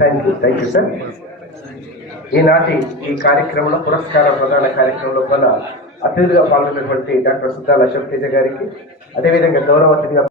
Thank you sir. ఈనాటి ఈ కార్యక్రమంలో పురస్కార ప్రదాన కార్యక్రమంలో మన అతిథిగా పాల్గొన్నటువంటి డాక్టర్ సుద్దాల అశోక్ తేజ గారికి, అదేవిధంగా గౌరవ అతిథిగా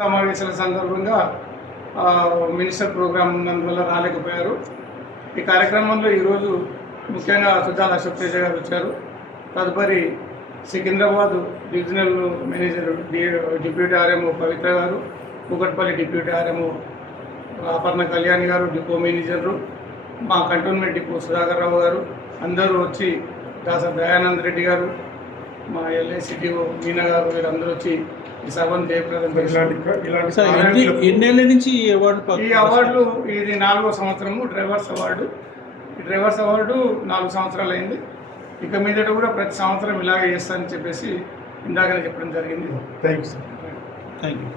సమావేశాల సందర్భంగా మినిస్టర్ ప్రోగ్రాం ఉన్నందువల్ల రాలేకపోయారు. ఈ కార్యక్రమంలో ఈరోజు ముఖ్యంగా సుద్దాల అశోక్ తేజ గారు వచ్చారు. తదుపరి Secunderabad divisional manager deputy RMO Pavitra గారు, కూకట్పల్లి డిప్యూటీ ఆర్ఎంఓ అపర్ణ కళ్యాణి గారు, డిపో మేనేజరు, మా కంటోన్మెంట్ డిపో సుధాకర్ రావు గారు అందరూ వచ్చి, దాసర్ దయానంద్ రెడ్డి గారు, మా ఎల్ఐసిటిఓ మీనా గారు, వీరందరూ వచ్చి ఈ సభను జయప్రదం చేశారు. ఈ అవార్డులు ఇది 4వ సంవత్సరము డ్రైవర్స్ అవార్డు. ఈ డ్రైవర్స్ అవార్డు 4 సంవత్సరాలు అయింది. ఇక మీదట కూడా ప్రతి సంవత్సరం ఇలాగే చేస్తానని చెప్పేసి ఇందాకనే చెప్పడం జరిగింది. Thank you sir. Thank you.